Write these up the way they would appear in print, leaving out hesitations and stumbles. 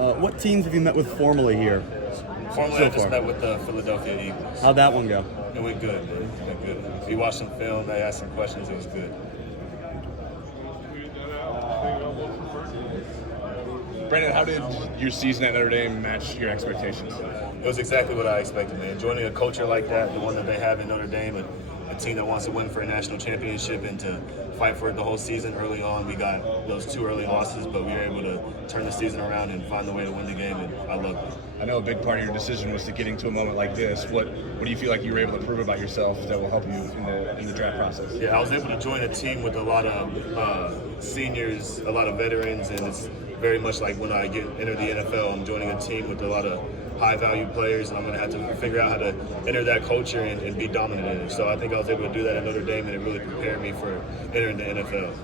What teams have you met with formally here? Formally, I just met with the Philadelphia Eagles. How'd that one go? It went good, man. It went good. If you watched some film, they asked some questions, it was good. Brandon, how did your season at Notre Dame match your expectations? It was exactly what I expected, man. Joining a culture like that, the one that they have in Notre Dame, a team that wants to win for a national championship and to fight for it the whole season. Early on, we got those 2 early losses, but we were able to turn the season around and find a way to win the game, and I loved it. I know a big part of your decision was to getting to a moment like this. What do you feel like you were able to prove about yourself that will help you in the draft process? Yeah, I was able to join a team with a lot of seniors, a lot of veterans, and it's very much like when I enter the NFL, I'm joining a team with a lot of high-value players, and I'm going to have to figure out how to enter that culture and be dominant in it. So I think I was able to do that at Notre Dame, and it really prepared me for entering the NFL.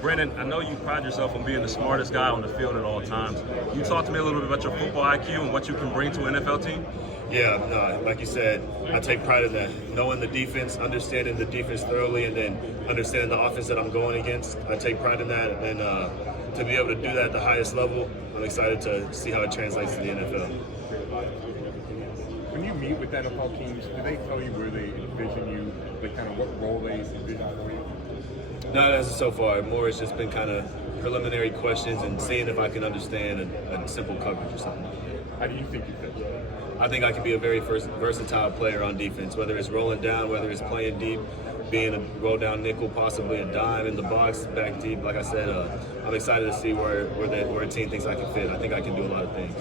Brandon, I know you pride yourself on being the smartest guy on the field at all times. Can you talk to me a little bit about your football IQ and what you can bring to an NFL team? Yeah, no, like you said, I take pride in that. Knowing the defense, understanding the defense thoroughly, and then understanding the offense that I'm going against. I take pride in that, and to be able to do that at the highest level, I'm excited to see how it translates to the NFL. When you meet with NFL teams, do they tell you where they envision you, like kind of what role they envision for you? Not as so far. More it's just been kind of preliminary questions and seeing if I can understand a simple coverage or something. How do you think you fit? I think I can be a very versatile player on defense, whether it's rolling down, whether it's playing deep, being a roll down nickel, possibly a dime in the box, back deep. Like I said, I'm excited to see where a team thinks I can fit. I think I can do a lot of things.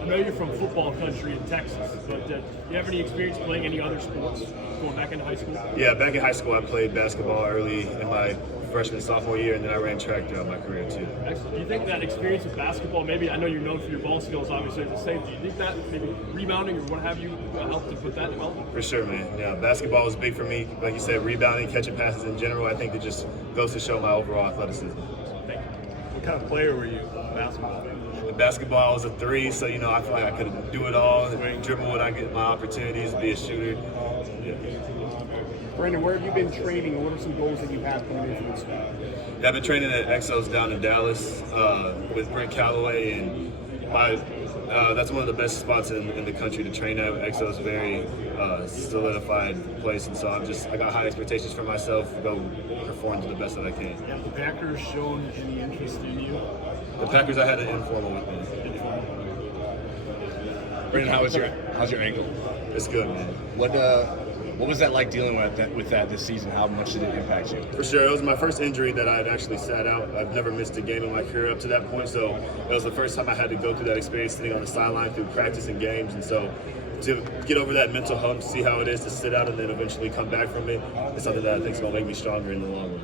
I know you're from football country in Texas, but do you have any experience playing any other sports going back into high school? Yeah, back in high school I played basketball early in my freshman, sophomore year, and then I ran track throughout my career too. Excellent. Do you think that experience with basketball, maybe I know you're known for your ball skills obviously as a safety, do you think that maybe rebounding or what have you helped to put that in development? For sure, man. Yeah, basketball was big for me. Like you said, rebounding, catching passes in general, I think it just goes to show my overall athleticism. Thank you. What kind of player were you in basketball? In basketball, I was a 3, so I feel like I could do it all. Dribble when I get my opportunities, be a shooter. Yeah. Brandon, where have you been training, and what are some goals that you have coming into this week? Yeah, I've been training at Exos down in Dallas with Brent Calloway, and that's one of the best spots in the country to train at. Exos very solidified place, and so I got high expectations for myself to go perform to the best that I can. Have the Packers shown any interest in you? The Packers, I had an informal with me. Brandon, how's your ankle? It's good, man. What was that like dealing with that this season? How much did it impact you? For sure, it was my first injury that I had actually sat out. I've never missed a game in my career up to that point, so it was the first time I had to go through that experience sitting on the sideline through practice and games, and so to get over that mental hump, see how it is to sit out and then eventually come back from it, is something that I think is going to make me stronger in the long run.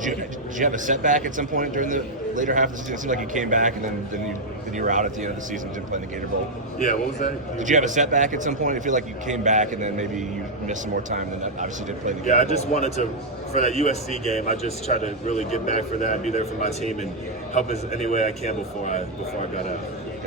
Did you have a setback at some point during the later half of the season? It seemed like you came back and then you were out at the end of the season, didn't play in the Gator Bowl. Yeah, what was that? Did you have a setback at some point? I feel like you came back and then maybe you missed some more time than that. Obviously didn't play the Gator Bowl. Yeah, I just wanted to, for that USC game, I just tried to really get back for that, be there for my team, and help as any way I can before I got out.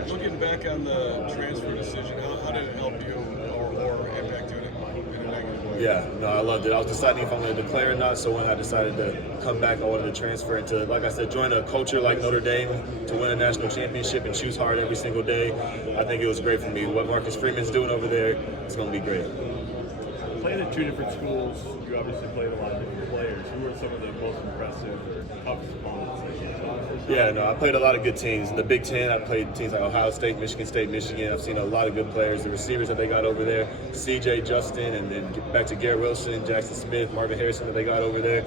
Looking back on the transfer decision, how did it help you or impact you in a negative way? Yeah, no, I loved it. I was deciding if I'm going to declare or not, so when I decided to come back, I wanted to transfer into, like I said, join a culture like Notre Dame to win a national championship and choose hard every single day. I think it was great for me. What Marcus Freeman's doing over there, it's going to be great. Playing at 2 different schools, you obviously played a lot of different players. Who were some of the most impressive or toughest opponents that you saw? Yeah, no, I played a lot of good teams. In the Big Ten, I played teams like Ohio State, Michigan. I've seen a lot of good players. The receivers that they got over there, CJ, Justin, and then back to Garrett Wilson, Jackson Smith, Marvin Harrison that they got over there.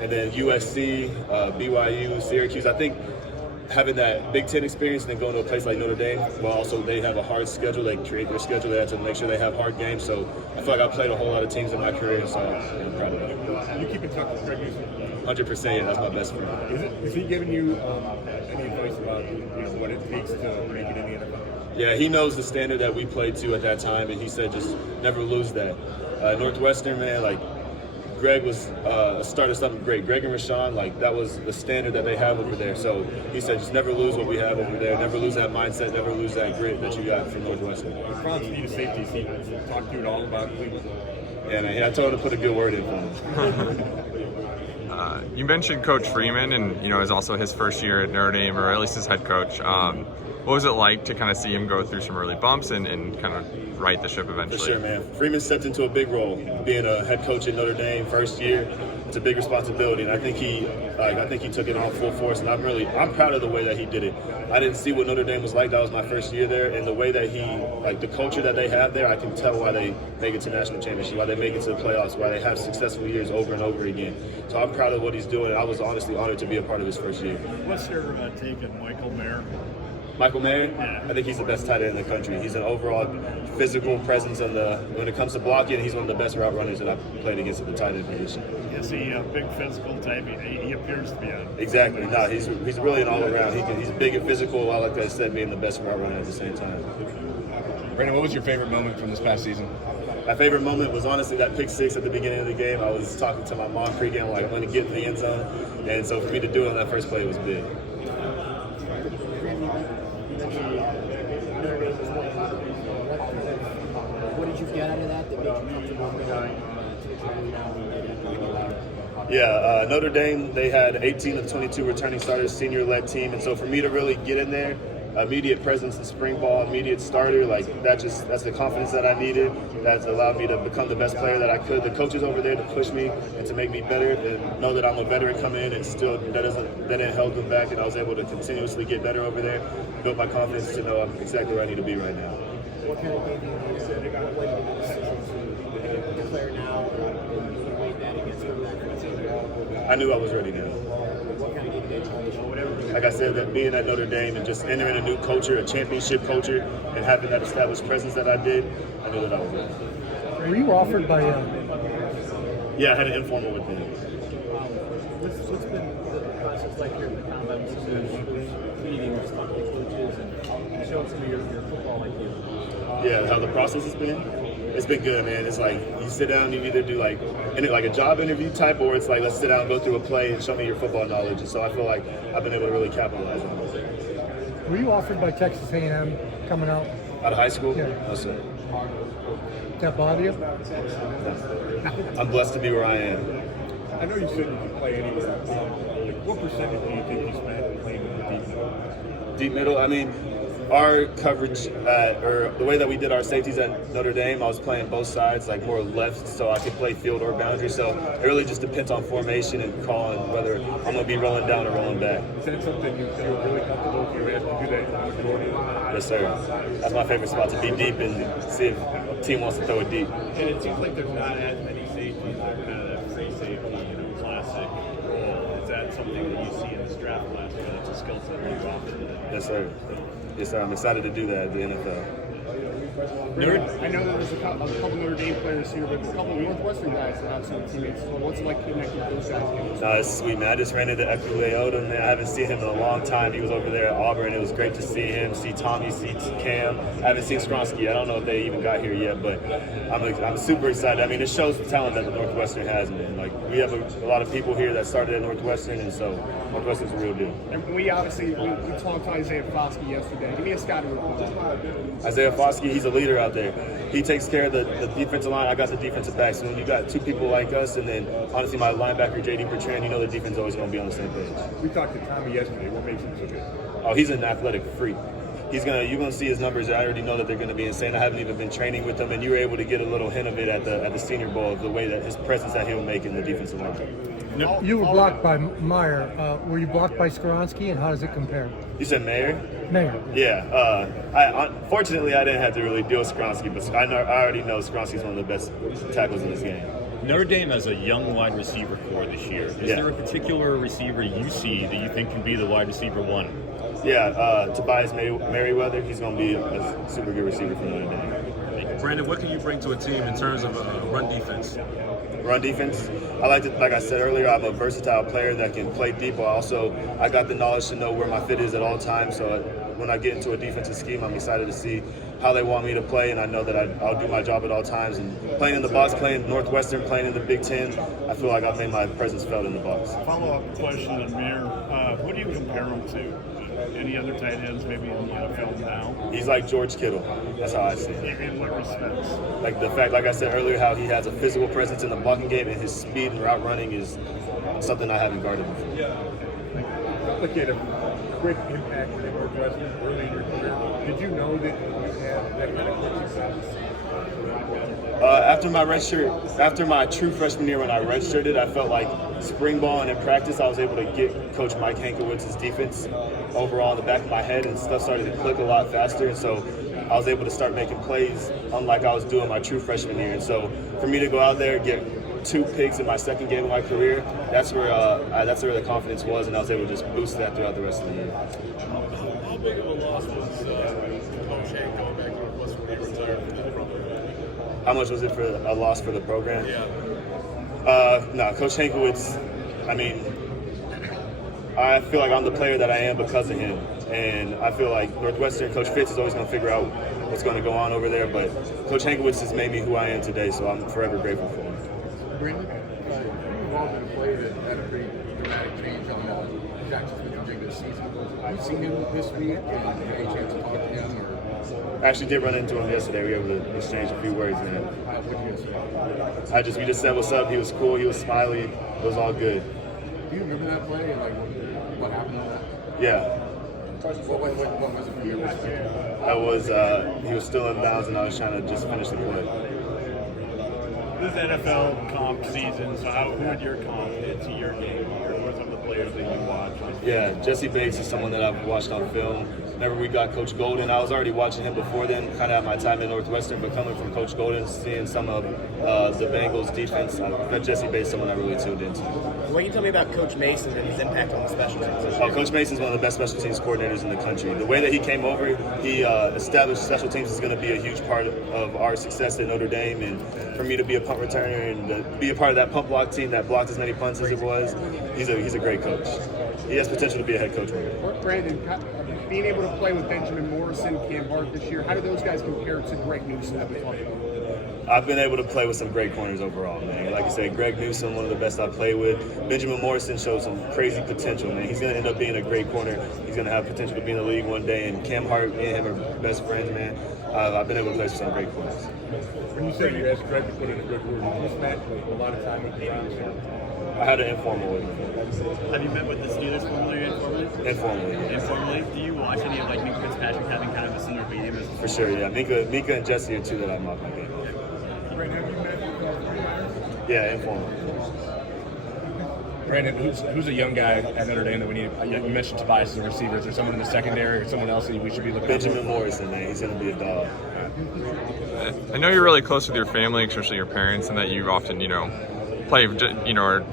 And then USC, BYU, Syracuse. I think having that Big Ten experience and then going to a place like Notre Dame, while also they have a hard schedule, they create their schedule, they have to make sure they have hard games. So I feel like I played a whole lot of teams in my career, so I'm proud of that. You keep in touch with Greg Newsom? 100%, yeah, that's my best friend. Is he giving you any advice about what it takes to make it in the NFL? Yeah, he knows the standard that we played to at that time, and he said just never lose that. Northwestern, man, like Greg was started something great. Greg and Rashawn, like that was the standard that they have over there. So he said just never lose what we have over there. Never lose that mindset. Never lose that grit that you got from Northwestern. Franz need a safety. He talked to you at all about Cleveland? Yeah, man. I told him to put a good word in for him. You mentioned Coach Freeman, and it's also his first year at Notre Dame, or at least his head coach. What was it like to kind of see him go through some early bumps and kind of right the ship eventually? For sure, man. Freeman stepped into a big role, being a head coach at Notre Dame first year. It's a big responsibility, and I think he took it on full force. And I'm proud of the way that he did it. I didn't see what Notre Dame was like. That was my first year there, and the way that the culture that they have there, I can tell why they make it to national championship, why they make it to the playoffs, why they have successful years over and over again. So I'm proud of what he's doing. I was honestly honored to be a part of his first year. What's your take on Michael Mayer? Michael Mayer, I think he's the best tight end in the country. He's an overall physical presence when it comes to blocking. He's one of the best route runners that I've played against at the tight end position. Is he a big physical type? He appears to be a exactly. No, he's really an all around. He's big and physical, while like I said, being the best route runner at the same time. Brandon, what was your favorite moment from this past season? My favorite moment was honestly that pick six at the beginning of the game. I was talking to my mom pregame, like, I'm going to get in the end zone, and so for me to do it on that first play was big. What did you get out of that made you comfortable? Yeah, Notre Dame, they had 18 of 22 returning starters, senior-led team, and so for me to really get in there, immediate presence in spring ball, immediate starter, that's the confidence that I needed. That's allowed me to become the best player that I could. The coaches over there to push me and to make me better, and know that I'm a veteran coming in, and still that didn't hold them back, and I was able to continuously get better over there, build my confidence to know I'm exactly where I need to be right now. What kind of game do you declare now and wait that against them back? I knew I was ready now. What kind of game did you? Like I said, that being at Notre Dame and just entering a new culture, a championship culture, and having that established presence that I did, I knew that I was ready. Were you offered by? Yeah, I had an informal with him. What's been the process like here at the combine? Meetings, talking to coaches, and showing some of your football IQ. Yeah, how the process has been? It's been good, man. It's like you sit down, you either do like a job interview type, or it's like, let's sit down and go through a play and show me your football knowledge. And so I feel like I've been able to really capitalize on it. Were you offered by Texas A&M coming out? Out of high school? Yeah. No, sir. Did that bother you? I'm blessed to be where I am. I know you said you could play anywhere. What percentage do you think you spent playing in the deep middle? Deep middle, I mean, our coverage, or the way that we did our safeties at Notre Dame, I was playing both sides, like more left, so I could play field or boundary. So it really just depends on formation and calling whether I'm going to be rolling down or rolling back. Is that something you feel really comfortable if you're asked to do that in the majority? Yes, sir. That's my favorite spot, to be deep and see if the team wants to throw it deep. And it seems like there's not as many safeties that are kind of that free safety, classic role. Is that something that you see in this draft class? It's a skill set that you offer? Yes, sir. Yes, sir. I'm excited to do that at the NFL. I know that there's a couple Notre Dame players here, but a couple of Northwestern guys that have some teammates. So what's it like connecting with those guys? It's sweet, man. I just ran into Ekuleoda, man. I haven't seen him in a long time. He was over there at Auburn. It was great to see him, see Tommy, see Cam. I haven't seen Skronsky. I don't know if they even got here yet, but I'm super excited. I mean, it shows the talent that the Northwestern has, man. Like, we have a lot of people here that started at Northwestern, and so Northwestern's a real deal. And we talked to Isaiah Foskey yesterday. Give me a scouting report. Isaiah Foskey, he's a leader out there. He takes care of the defensive line. I got the defensive back. So when you got two people like us, and then honestly my linebacker J.D. Bertrand, you know the defense is always going to be on the same page. We talked to Tommy yesterday. What makes him so good? Oh, he's an athletic freak. You're gonna see his numbers. I already know that they're gonna be insane. I haven't even been training with him, and you were able to get a little hint of it at the Senior Bowl, of the way that his presence that he'll make in the defensive line. You were blocked by Meyer. Were you blocked by Skronsky, and how does it compare? You said Mayer? Mayer. Yeah. Unfortunately, I didn't have to really deal with Skronsky, but I already know Skronsky's one of the best tackles in this game. Notre Dame has a young wide receiver core this year. Is there a particular receiver you see that you think can be the wide receiver one? Yeah, Tobias Merriweather. He's going to be a super good receiver for Notre Dame. Brandon, what can you bring to a team in terms of run defense? Run defense, like I said earlier, I'm a versatile player that can play deep, but also I got the knowledge to know where my fit is at all times. So when I get into a defensive scheme, I'm excited to see how they want me to play, and I know that I'll do my job at all times. And playing in the box, playing Northwestern, playing in the Big Ten, I feel like I've made my presence felt in the box. Follow-up question on Mayer. Who do you compare him to? Any other tight ends maybe in the NFL now? He's like George Kittle. That's how I see it. In what respects? Like the fact, like I said earlier, how he has a physical presence in the blocking game, and his speed and route running is something I haven't guarded before. Look at a quick impact in Northwestern early in your career. Did you know that you had that kind of coaching status? After my true freshman year when I redshirted, I felt like spring ball and in practice I was able to get Coach Mike Hankiewicz's defense overall in the back of my head, and stuff started to click a lot faster, and so I was able to start making plays unlike I was doing my true freshman year. And so for me to go out there and get 2 picks in my second game of my career, that's where the confidence was, and I was able to just boost that throughout the rest of the year. How big of a loss was Coach Hank going back to Northwestern when he retired from the program? How much was it for a loss for the program? Yeah. No, Coach Hankiewicz, I mean, I feel like I'm the player that I am because of him. And I feel like Northwestern, Coach Fitz is always going to figure out what's going to go on over there. But Coach Hankiewicz has made me who I am today, so I'm forever grateful for him. Brandon, you're involved in a play that had a pretty dramatic change on Jackson Smith and Jacobs' season. Have you seen him this week? And have you had a chance to talk to him? Or? I actually did run into him yesterday. We were able to exchange a few words, man. What did you say? We just said what's up. He was cool. He was smiley. It was all good. Do you remember that play and like what happened on that? Yeah. What was it from your perspective? That was he was still in bounds, and I was trying to just finish the play. This is NFL comp season, so who would your comp to your game here? What are some of the players that you watch? Yeah, Jesse Bates is someone that I've watched on film. Whenever we got Coach Golden, I was already watching him before then, kind of at my time at Northwestern, but coming from Coach Golden, seeing some of the Bengals defense, Jesse Bates is someone I really tuned into. What can you tell me about Coach Mason and his impact on the special teams? Coach Mason is one of the best special teams coordinators in the country. The way that he came over, he established special teams is going to be a huge part of our success at Notre Dame, and for me to be a punt returner and to be a part of that punt block team that blocked as many punts as it was, he's a great coach. He has potential to be a head coach. Brandon, being able to play with Benjamin Morrison, Cam Hart this year, how do those guys compare to Greg Newsom that we talked about? I've been able to play with some great corners overall, man. Like I said, Greg Newsom, one of the best I've played with. Benjamin Morrison showed some crazy potential, man. He's going to end up being a great corner. He's going to have potential to be in the league one day. And Cam Hart, me and him are best friends, man. I've been able to play with some great corners. When you say you asked Greg to put in a good word, you spent a lot of time with the I had an informal with him. Have you met with the Steelers formally or informally? Informally, yeah. Informally? Do you watch any of like Minka Fitzpatrick having kind of a similar medium as For sure, yeah. Mika and Jesse are two that I mock my game. Brandon, have you met with Yeah, informal. Brandon, who's a young guy at Notre Dame that we need? You mentioned Tobias as a receiver. Is there someone in the secondary or someone else that we should be looking at? Benjamin Morrison, man. He's going to be a dog. I know you're really close with your family, especially your parents, and that you often, play, or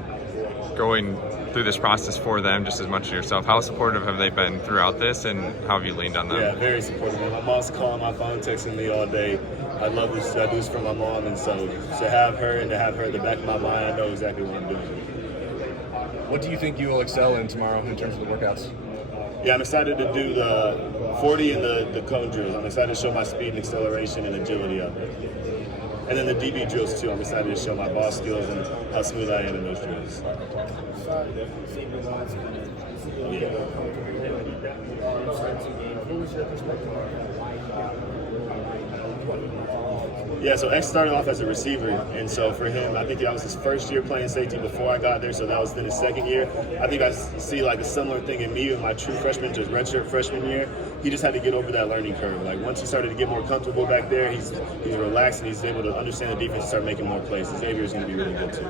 going through this process for them just as much as yourself. How supportive have they been throughout this, and how have you leaned on them? Yeah, very supportive. My mom's calling my phone, texting me all day. I love this. I do this for my mom, and so to have her and to have her at the back of my mind, I know exactly what I'm doing. What do you think you will excel in tomorrow in terms of the workouts? Yeah, I'm excited to do the 40 and the cone drills. I'm excited to show my speed and acceleration and agility out there. And then the DB drills too. I'm excited to show my ball skills and how smooth I am in those drills. Xavier Watts, what was your perspective on Yeah, so X started off as a receiver, and so for him, I think that was his first year playing safety before I got there, so that was then his second year. I think I see like a similar thing in me in my true freshman, just redshirt freshman year. He just had to get over that learning curve. Like once he started to get more comfortable back there, he's relaxed and he's able to understand the defense and start making more plays. Xavier's going to be really good too.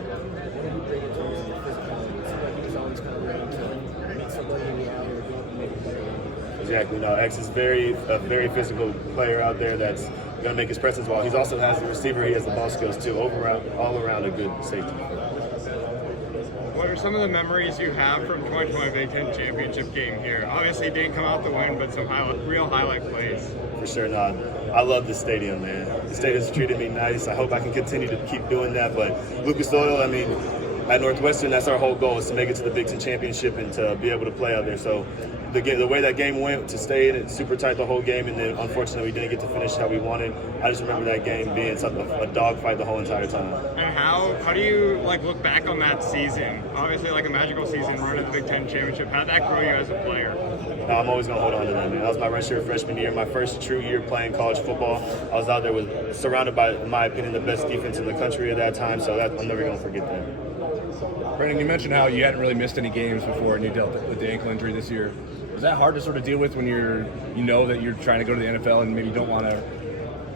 Exactly. No, X is a very physical player out there that's going to make his presence well. He also has the receiver. He has the ball skills too. All around a good safety. What are some of the memories you have from 2020 Big Ten championship game here? Obviously, it didn't come out the win, but some real highlight plays. For sure, no. I love this stadium, man. The stadium's treated me nice. I hope I can continue to keep doing that. But Lucas Oil, at Northwestern, that's our whole goal, is to make it to the Big Ten championship and to be able to play out there. So the way that game went, to stay in it super tight the whole game, and then unfortunately we didn't get to finish how we wanted. I just remember that game being a dogfight the whole entire time. And how do you look back on that season? Obviously, a magical season, running the Big Ten championship. How did that grow you as a player? No, I'm always gonna hold on to that, man. That was my redshirt freshman year, my first true year playing college football. I was out there surrounded by, in my opinion, the best defense in the country at that time. So I'm never gonna forget that. Brandon, you mentioned how you hadn't really missed any games before and you dealt with the ankle injury this year. Was that hard to sort of deal with when you know that you're trying to go to the NFL and maybe don't want to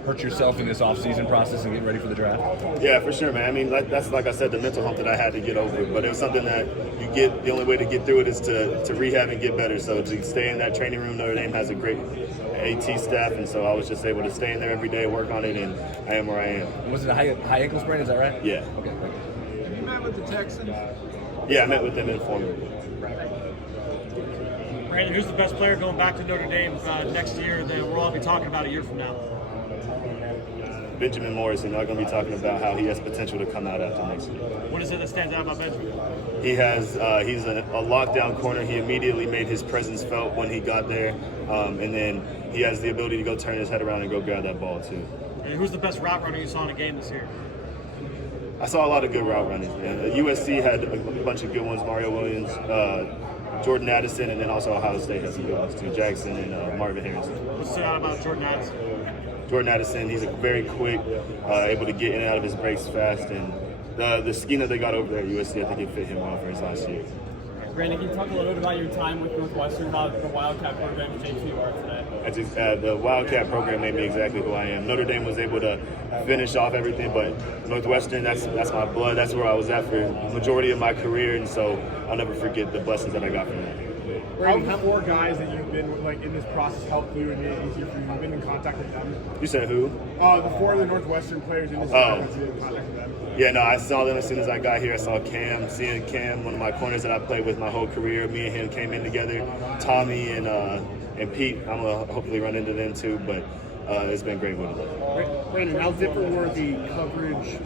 hurt yourself in this off-season process and get ready for the draft? Yeah, for sure, man. I mean, that's like I said, the mental hump that I had to get over. But it was something that the only way to get through it is to rehab and get better. So to stay in that training room, Notre Dame has a great AT staff, and so I was just able to stay in there every day, work on it, and I am where I am. Was it a high ankle sprain? Is that right? Yeah. Okay. Have you met with the Texans? Yeah, I met with them informally. Brandon, who's the best player going back to Notre Dame next year that we'll all be talking about a year from now? Benjamin Morrison. I'm going to be talking about how he has potential to come out after next year. What is it that stands out about Benjamin? He has. He's a lockdown corner. He immediately made his presence felt when he got there, and then he has the ability to go turn his head around and go grab that ball too. And who's the best route runner you saw in a game this year? I saw a lot of good route running. Yeah. USC had a bunch of good ones. Mario Williams, Jordan Addison, and then also Ohio State has some good ones too. Jackson and Marvin Harrison. What stood out about Jordan Addison? Jordan Addison, he's very quick, able to get in and out of his breaks fast, and the scheme that they got over there at USC, I think it fit him well for his last year. Brandon, can you talk a little bit about your time with Northwestern, how the Wildcat program shaped who you are today? The Wildcat program made me exactly who I am. Notre Dame was able to finish off everything, but Northwestern, that's my blood. That's where I was at for the majority of my career, and so I'll never forget the blessings that I got from that. Brandon, how four guys that you've been in this process helped you and made it easier for you? You've been in contact with them? You said who? The four of the Northwestern players in this process, you've been in contact with them. Yeah, no, I saw them as soon as I got here. I saw Cam, seeing Cam, one of my corners that I played with my whole career. Me and him came in together. Tommy and Pete, I'm going to hopefully run into them too, but it's been great with them. Brandon, how different were the coverage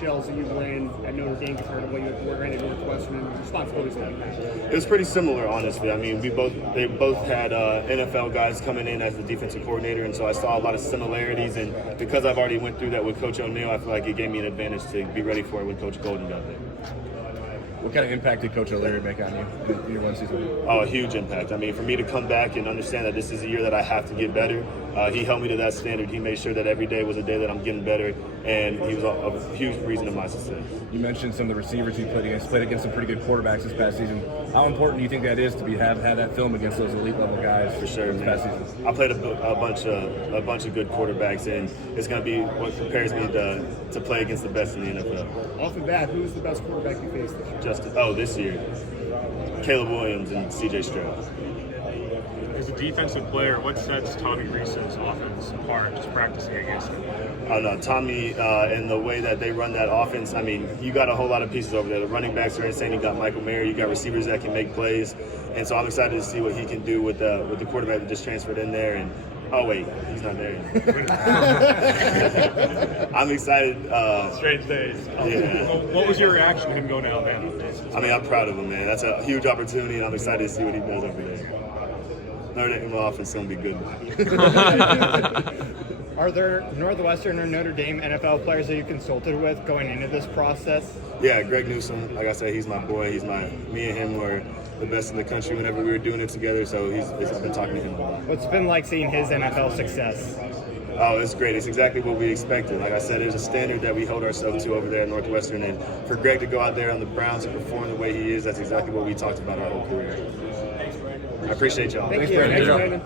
shells that you ran at Notre Dame compared to what you ran at Northwestern and responsibilities like that? It was pretty similar, honestly. I mean, they both had NFL guys coming in as the defensive coordinator, and so I saw a lot of similarities. And because I've already went through that with Coach O'Neill, I feel like it gave me an advantage to be ready for it when Coach Golden got there. What kind of impact did Coach O'Leary make on you in your one season? Oh, a huge impact. I mean, for me to come back and understand that this is a year that I have to get better, he held me to that standard. He made sure that every day was a day that I'm getting better, and he was a huge reason of my success. You mentioned some of the receivers you played against some pretty good quarterbacks this past season. How important do you think that is to have that film against those elite level guys? For sure, this past season? I played a bunch of good quarterbacks, and it's going to be what prepares me to play against the best in the NFL. Off of that, who's the best quarterback you faced this year? This year, Caleb Williams and CJ Stroud. As a defensive player, what sets Tommy Reese's offense apart, just practicing against him? I don't know, Tommy and the way that they run that offense, I mean, you got a whole lot of pieces over there. The running backs are insane. You got Michael Mayer, you got receivers that can make plays. And so I'm excited to see what he can do with the quarterback that just transferred in there. And oh, wait, he's not there. I'm excited. Strange days. Yeah. What was your reaction to him going to Alabama? I mean, I'm proud of him, man. That's a huge opportunity, and I'm excited to see what he does over there. Notre Dame offense is going to be good. Are there Northwestern or Notre Dame NFL players that you consulted with going into this process? Yeah, Greg Newsome. Like I said, he's my boy. Me and him were the best in the country whenever we were doing it together. So I've been talking to him a lot. What's it been like seeing his NFL success? Oh, it's great. It's exactly what we expected. Like I said, there's a standard that we hold ourselves to over there at Northwestern. And for Greg to go out there on the Browns and perform the way he is, that's exactly what we talked about our whole career. I appreciate y'all. Thank you. Thanks, Brandon.